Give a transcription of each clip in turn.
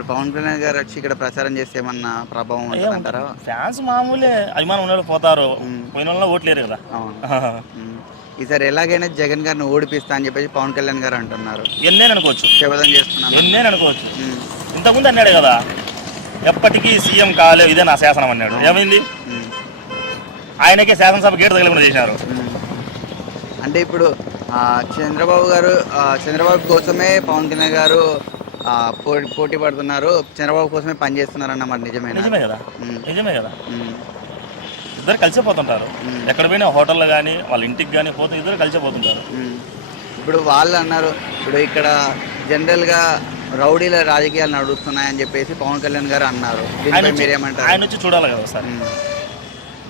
ఇప్పుడు పవన్ కళ్యాణ్ గారు వచ్చి ఇక్కడ ప్రచారం చేస్తే ఏమన్నా ప్రభావం ఉంటుందంటారా? ఫ్యాన్స్ మామూలే అభిమానం ఉన్న పోతారు. పోయిన వాళ్ళు ఓట్లేరు కదా. ఈసారి ఎలాగైనా జగన్ గారిని ఓడిపిస్తా అని చెప్పేసి పవన్ కళ్యాణ్ గారు అంటున్నారు. ఎన్నేని అనుకోవచ్చు. చేస్తున్నాను. ఎన్నేని అనుకోవచ్చు. ఇంతకుముందు అన్నాడు కదా ఎప్పటికీ సీఎం కాలేదు ఇదే నా శాసనం అన్నాడు. ఏమైంది. ఆయనకే శాసనసభ గేట్ తగలకుండా చేశారు. అంటే ఇప్పుడు చంద్రబాబు గారు చంద్రబాబు కోసమే పవన్ కళ్యాణ్ గారు పోటీ పోటీ పడుతున్నారు చంద్రబాబు కోసమే పనిచేస్తున్నారు అన్నమాట నిజమేనా నిజమే కదా. నిజమే కదా. ఇద్దరు కలిసిపోతుంటారు. ఎక్కడ పోయినా హోటల్లో కానీ వాళ్ళ ఇంటికి కానీ పోతే ఇద్దరు కలిసిపోతుంటారు. ఇప్పుడు వాళ్ళు అన్నారు ఇప్పుడు ఇక్కడ జనరల్గా రౌడీల రాజకీయాలు నడుస్తున్నాయని చెప్పేసి పవన్ కళ్యాణ్ గారు అన్నారు మీరేమంటారు ఆయన వచ్చి చూడాలి కదా.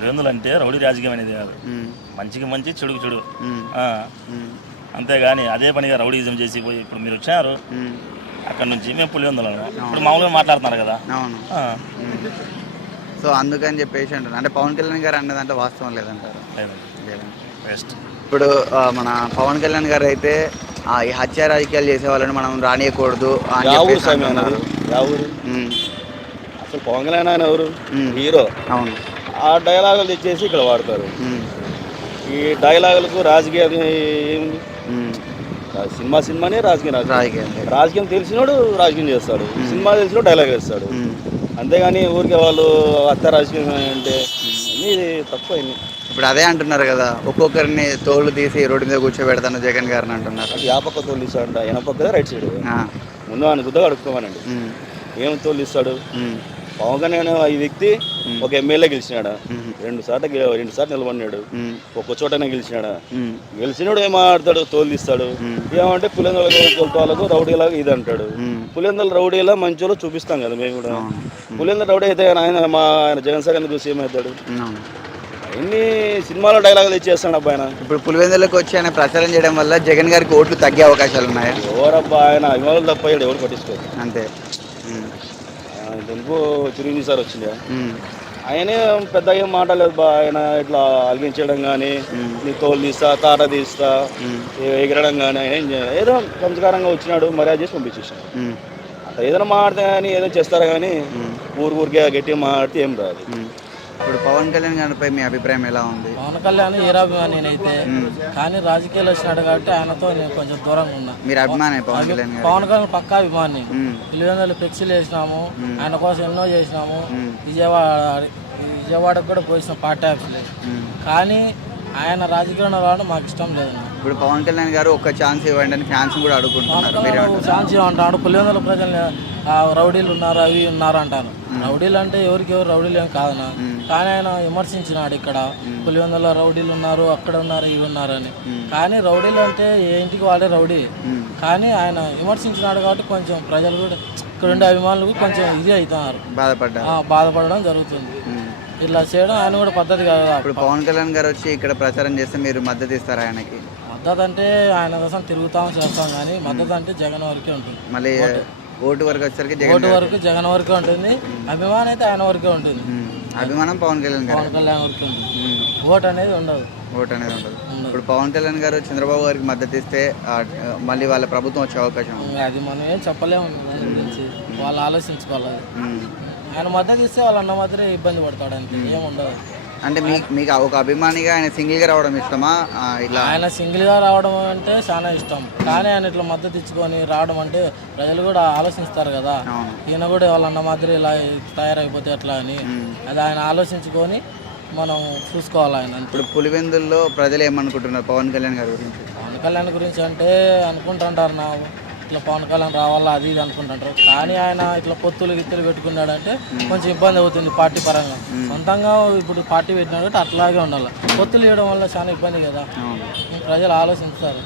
రేందులు అంటే రౌడీ రాజకీయం అనేది కాదు. మంచికి మంచి చెడుకు చెడు. అంతేగాని అదే పనిగా రౌడీజం చేసి పోయి ఇప్పుడు మీరు వచ్చారు. అక్కడ నుంచి మేము పులివెందులను ఇప్పుడు మామూలుగా మాట్లాడుతున్నారు కదా అవును ఆ. సో అందుకని చెప్పేసి అంటారు అంటే పవన్ కళ్యాణ్ గారు అన్నదంటే వాస్తవం లేదంటారు లేదండి లేదండి. బెస్ట్ ఇప్పుడు ఆ, మన పవన్ కళ్యాణ్ గారు అయితే ఆ, ఈ హత్య రాజకీయాలు చేసే వాళ్ళని మనం రానియకూడదు అని చెప్పేసి స్వామి. అన్నది ఉమ్. అసలు పవన్ కళ్యాణ్ ఆయన ఎవరు ఉమ్. హీరో అవును ఆ డైలాగులు తెచ్చేసి ఇక్కడ వాడతారు ఉమ్. ఈ డైలాగులకు రాజకీయం ఏముంది ఉమ్. సినిమా సినిమానే రాజకీయం రాజకీయం. రాజకీయం. తెలిసినోడు రాజకీయం చేస్తాడు. సినిమా తెలిసినోడు డైలాగ్ వేస్తాడు. అంతేగాని ఊరికే వాళ్ళు అత్త రాజకీయం అంటే ఇది తక్కువ ఇప్పుడు అదే అంటున్నారు కదా ఒక్కొక్కరిని తోళ్ళు తీసి రోడ్డు మీద కూర్చోబెడతాను జగన్ గారిని అంటున్నారు. యా పక్క తోలు ఇస్తాడంట. ఎన రైట్ సైడ్. ముందు ఆయన గుద్దగా అడుక్కోమనండి. ఏం తోలు ఇస్తాడు. పవన్ కళ్యాణ్ ఈ వ్యక్తి ఒక ఎమ్మెల్యే గెలిచినాడు. రెండు సార్లు రెండు సార్లు నిలబడినాడు. ఒక్క చోటనే గెలిచినాడా. గెలిచినోడు ఏం ఆడతాడు? తోలు తీస్తాడు. మ్మ్. ఏమంటే పులిందలకు వాళ్ళకు రౌడీలాగా ఇది అంటాడు. పులిందలు రౌడీలా మంచోళ్ళు చూపిస్తాం కదా మేము కూడా. పులిందల రౌడీ అయితే ఆయన మా ఆయన జగన్ సార్ అవుతాడు అవును. ఎన్ని సినిమాలో డైలాగులు ఇచ్చేస్తాడు అబ్బా ఆయన. ఇప్పుడు పులివెందులకు వచ్చి ఆయన ప్రచారం చేయడం వల్ల జగన్ గారికి ఓట్లు తగ్గే అవకాశాలు ఉన్నాయా? ఎవరబ్బా ఆయన? అభిమానులు తప్ప ఎవరు పట్టించుకోరు. అంతే. ఎందుకు చిరంజీవి సార్ వచ్చింది ఉమ్. ఆయనే పెద్దగా ఏం మాట్లాడలేదు బా ఆయన ఇట్లా అలిగించడం కానీ. నీ తోలు తీస్తా తాట తీస్తా ఎగరడం కానీ ఆయన. ఏదో సంస్కారంగా వచ్చినాడు మర్యాద చేసి పంపించేసాడు. అట్లా ఏదైనా మాట్లాడితే కానీ ఏదో చేస్తారు కానీ. ఊరు ఊరికే గట్టిగా మాట్లాడితే ఏం రాదు. ఇప్పుడు పవన్ కళ్యాణ్ గారిపై మీ అభిప్రాయం ఎలా ఉంది? పవన్ కళ్యాణ్ హీరాభిమాని నేనైతే కానీ రాజకీయాలు వచ్చినాడు కాబట్టి ఆయనతో నేను కొంచెం దూరంగా ఉన్నా. మీరు అభిమానే పవన్ కళ్యాణ్ గారు. పవన్ కళ్యాణ్ పక్కా అభిమాని. పిల్లలు ఫ్లెక్సీలు వేసినాము ఆయన కోసం ఎన్నో చేసినాము. విజయవాడ విజయవాడకు కూడా పోసిన పార్టీ ఆఫీసులే ఉమ్. కానీ ఆయన రాజకీయంలో రావడం మాకు ఇష్టం లేదన్న. ఇప్పుడు పవన్ కళ్యాణ్ గారు ఒక్క ఛాన్స్ ఇవ్వండి అని ఫ్యాన్స్ కూడా అడుగుకుంటున్నారు. మీరేమంటారు? ఛాన్స్ అంటాడు పులివెందుల ప్రజలు రౌడీలు ఉన్నారు అవి ఉన్నారు అంటాను రౌడీలు అంటే ఎవరికి ఎవరు రౌడీలు ఏం కాదన్న. కానీ ఆయన విమర్శించినాడు ఇక్కడ. పులివెందుల రౌడీలు ఉన్నారు అక్కడ ఉన్నారు ఇవి ఉన్నారు అని కానీ రౌడీలు అంటే ఏ ఇంటికి వాళ్ళే రౌడీ. కానీ ఆయన విమర్శించినాడు కాబట్టి కొంచెం ప్రజలు కూడా ఇక్కడ ఉండే అభిమానులు కొంచెం ఇది అవుతున్నారు. బాధపడడం జరుగుతుంది. ఇట్లా చేయడం ఆయన కూడా పద్ధతి కాదు ఇప్పుడు పవన్ కళ్యాణ్ గారు వచ్చి ఇక్కడ ప్రచారం చేస్తే మీరు మద్దతు ఇస్తారా ఆయనకి? మద్దతు అంటే ఆయన కోసం తిరుగుతాం చేస్తాం కానీ మద్దతు అంటే జగన్ వరకే ఉంటుంది. మళ్ళీ ఓటు. వరకు వచ్చేసరికి జగన్ ఓటు వరకు. జగన్ వరకే ఉంటుంది. అభిమానం అయితే ఆయన వరకే ఉంటుంది. అభిమానం పవన్ కళ్యాణ్ గారు. పవన్ కళ్యాణ్ వరకే ఉంటుంది. ఓటు అనేది ఉండదు. ఓటు అనేది ఉండదు. ఇప్పుడు పవన్ కళ్యాణ్ గారు చంద్రబాబు గారికి మద్దతు ఇస్తే మళ్ళీ వాళ్ళ ప్రభుత్వం వచ్చే అవకాశం అది మనం ఏం చెప్పలేము. వాళ్ళు ఆలోచించుకోవాలి. ఆయన మద్దతు ఇస్తే వాళ్ళ అన్న మాత్రమే ఇబ్బంది పడతాడు అంతే ఏముండదు అంటే మీకు మీకు ఒక అభిమానిగా ఆయన సింగిల్గా రావడం ఇష్టమా? ఇలా ఆయన సింగిల్గా రావడం అంటే చాలా ఇష్టం. కానీ ఆయన ఇట్లా మద్దతు ఇచ్చుకొని రావడం అంటే ప్రజలు కూడా ఆలోచిస్తారు కదా. ఈయన కూడా వాళ్ళ అన్న మాదిరి ఇలా తయారైపోతే ఎట్లా అని. అది ఆయన ఆలోచించుకొని మనం చూసుకోవాలి ఆయన ఇప్పుడు పులివెందుల్లో ప్రజలు ఏమనుకుంటున్నారు? పవన్ కళ్యాణ్ గారి గురించి. పవన్ కళ్యాణ్ గురించి అంటే అనుకుంటుంటారు నా ఇట్లా పవన్ కళ్యాణ్ రావాలా అది ఇది అనుకుంటుంటారు. కానీ ఆయన ఇట్లా పొత్తులు గిత్తులు పెట్టుకున్నాడు అంటే కొంచెం ఇబ్బంది అవుతుంది పార్టీ పరంగా. సొంతంగా ఇప్పుడు పార్టీ పెట్టినాడు అట్లాగే ఉండాలి. పొత్తులు ఇవ్వడం వల్ల చాలా ఇబ్బంది కదా. ప్రజలు ఆలోచిస్తారు